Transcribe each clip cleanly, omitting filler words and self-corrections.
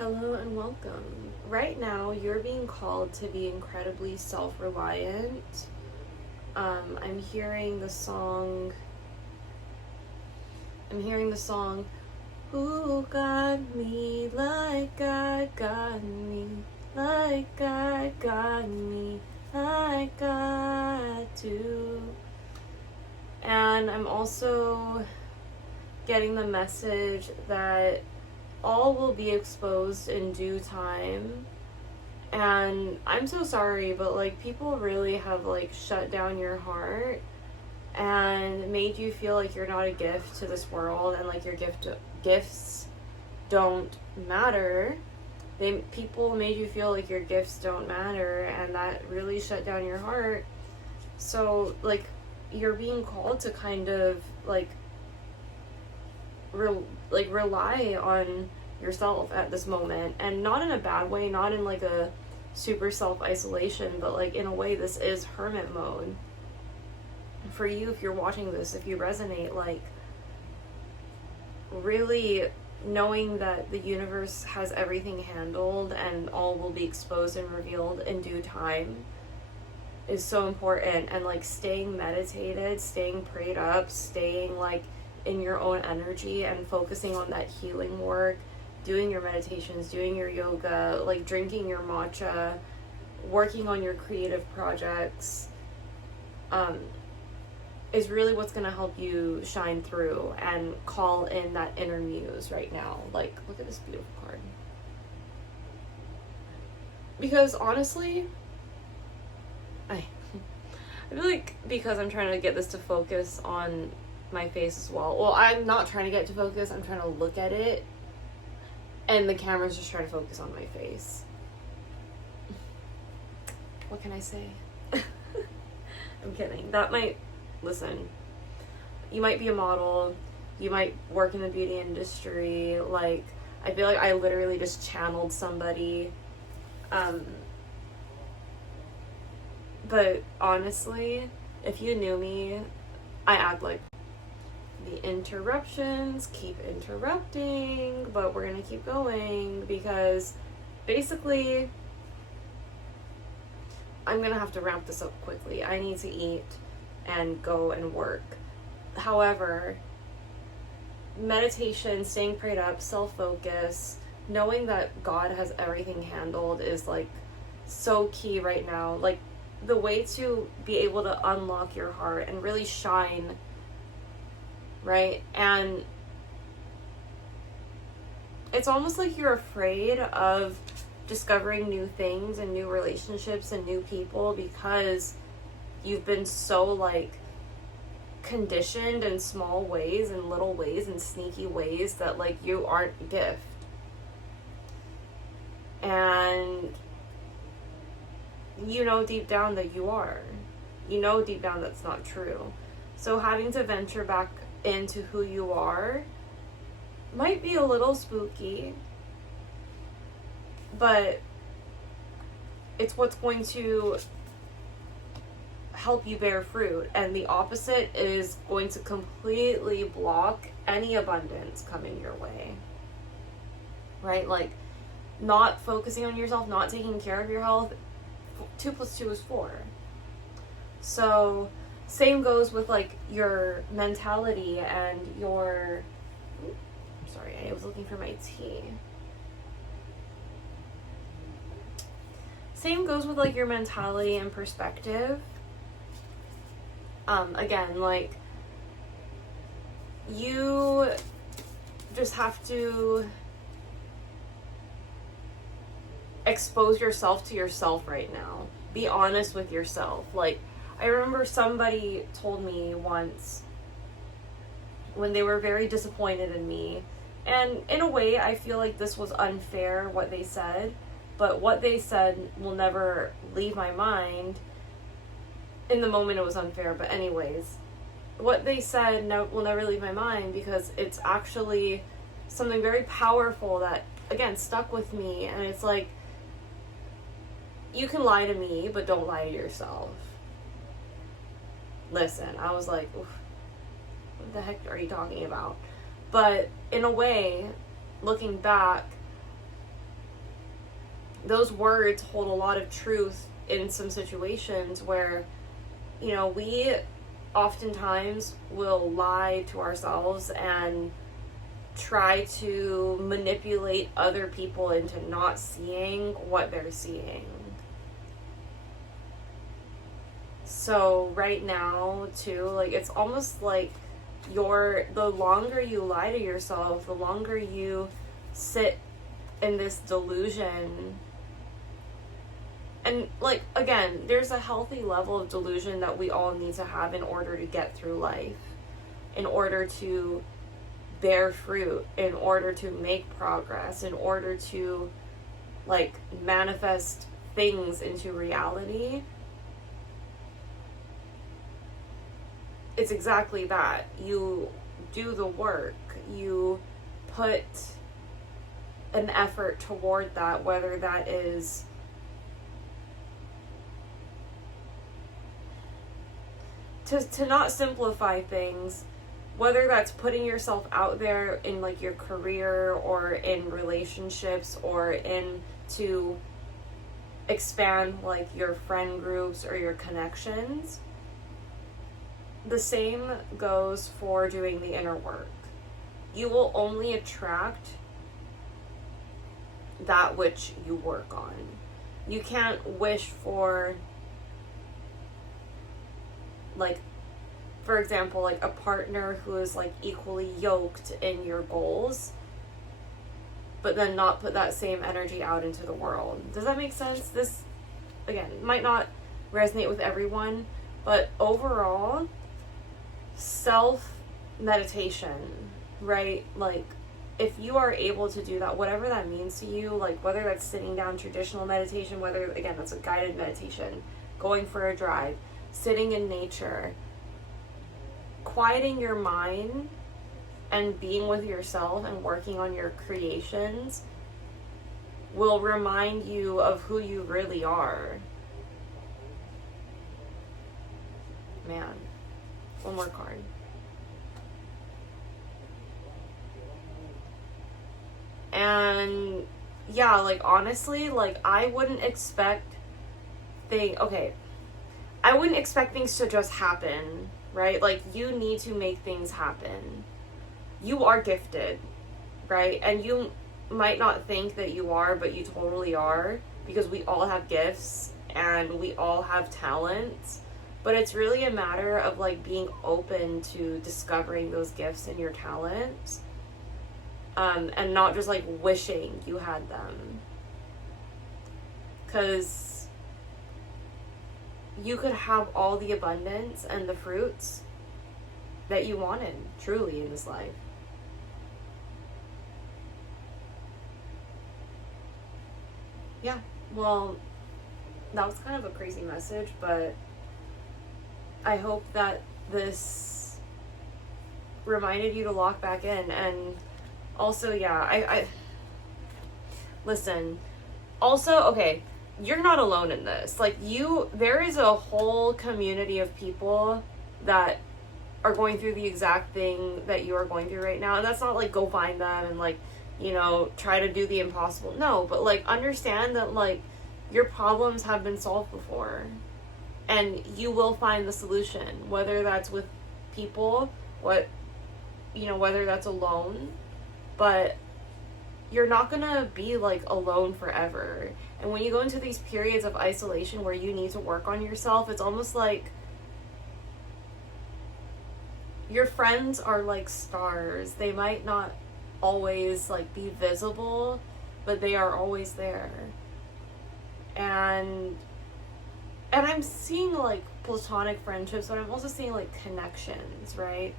Hello and welcome. Right now, you're being called to be incredibly self-reliant. I'm hearing the song. Who got me like God got me, like God got me, like God too. And I'm also getting the message that all will be exposed in due time. And I'm so sorry, but like people really have like shut down your heart and made you feel like you're not a gift to this world, and like your gifts don't matter. People made you feel like your gifts don't matter, and that really shut down your heart. So like you're being called to kind of like rely on yourself at this moment, and not in a bad way, not in like a super self-isolation, but like in a way this is hermit mode for you. If you're watching this, if you resonate, like really knowing that the universe has everything handled and all will be exposed and revealed in due time is so important. And like staying meditated, staying prayed up, staying like in your own energy and focusing on that healing work, doing your meditations, doing your yoga, like drinking your matcha, working on your creative projects, is really what's going to help you shine through and call in that inner muse right now. Like, look at this beautiful card. Because honestly, I feel like because I'm trying to get this to focus on my face as well. Well, I'm not trying to get to focus. I'm trying to look at it, and the camera's just trying to focus on my face. What can I say? I'm kidding. Listen, you might be a model, you might work in the beauty industry. Like, I feel like I literally just channeled somebody. But honestly, if you knew me, I act like the interruptions keep interrupting, but we're gonna keep going because basically I'm gonna have to wrap this up quickly. I need to eat and go and work. However, meditation, staying prayed up, self-focus, knowing that God has everything handled is like so key right now. Like the way to be able to unlock your heart and really shine, right? And it's almost like you're afraid of discovering new things and new relationships and new people because you've been so like conditioned in small ways and little ways and sneaky ways that like you aren't a gift. And you know deep down that you are. You know deep down that's not true. So having to venture back into who you are might be a little spooky, but it's what's going to help you bear fruit. And the opposite is going to completely block any abundance coming your way, right? Like not focusing on yourself, not taking care of your health. 2 + 2 is 4. So same goes with like your mentality and your, sorry, I was looking for my tea. Same goes with like your mentality and perspective. Again, like you just have to expose yourself to yourself right now. Be honest with yourself. Like, I remember somebody told me once when they were very disappointed in me, and in a way I feel like this was unfair what they said, but what they said will never leave my mind. In the moment it was unfair, but anyways, what they said will never leave my mind because it's actually something very powerful that, again, stuck with me. And it's like, you can lie to me, but don't lie to yourself. Listen, I was like, oof, what the heck are you talking about? But in a way, looking back, those words hold a lot of truth in some situations where, you know, we oftentimes will lie to ourselves and try to manipulate other people into not seeing what they're seeing. So right now too, like, it's almost like the longer you lie to yourself, the longer you sit in this delusion. And, like, again, there's a healthy level of delusion that we all need to have in order to get through life, in order to bear fruit, in order to make progress, in order to, like, manifest things into reality. It's exactly that. You do the work. You put an effort toward that, whether that is to not simplify things, whether that's putting yourself out there in, like, your career or in relationships or in to expand, like, your friend groups or your connections. The same goes for doing the inner work. You will only attract that which you work on. You can't wish for, like, for example, like a partner who is, like, equally yoked in your goals, but then not put that same energy out into the world. Does that make sense? This, again, might not resonate with everyone, but overall, self-meditation, right? Like, if you are able to do that, whatever that means to you, like, whether that's sitting down, traditional meditation, whether, again, that's a guided meditation, going for a drive, sitting in nature, quieting your mind and being with yourself and working on your creations will remind you of who you really are. Man, one more card. And yeah, like, honestly, like, I wouldn't expect things to just happen, right? Like, you need to make things happen. You are gifted, right? And you might not think that you are, but you totally are, because we all have gifts and we all have talents. But it's really a matter of, like, being open to discovering those gifts and your talents, and not just, like, wishing you had them. Because you could have all the abundance and the fruits that you wanted, truly, in this life. Yeah, well, that was kind of a crazy message, but I hope that this reminded you to lock back in. And also, yeah, I listen, also, okay, you're not alone in this. Like, there is a whole community of people that are going through the exact thing that you are going through right now. And that's not, like, go find them and, like, you know, try to do the impossible. No, but, like, understand that, like, your problems have been solved before. And you will find the solution, whether that's with people, whether that's alone. But you're not gonna be, like, alone forever. And when you go into these periods of isolation where you need to work on yourself, it's almost like your friends are like stars. They might not always, like, be visible, but they are always there. And I'm seeing, like, platonic friendships, but I'm also seeing, like, connections, right?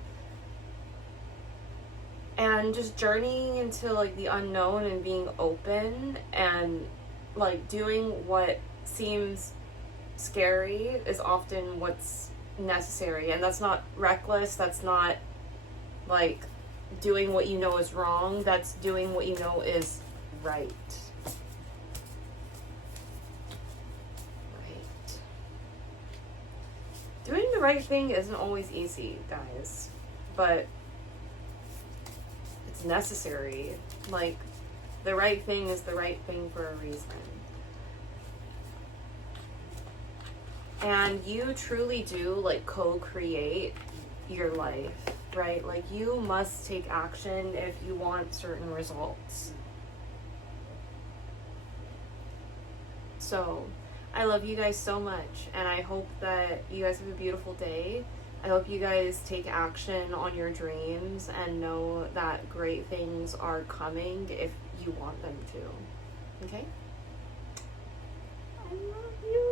And just journeying into, like, the unknown and being open and, like, doing what seems scary is often what's necessary. And that's not reckless. That's not, like, doing what you know is wrong. That's doing what you know is right. Right. Doing the right thing isn't always easy, guys. But necessary. Like, the right thing is the right thing for a reason. And you truly do like co-create your life, right? Like you must take action if you want certain results. So I love you guys so much, and I hope that you guys have a beautiful day. I hope you guys take action on your dreams and know that great things are coming if you want them to. Okay? I love you.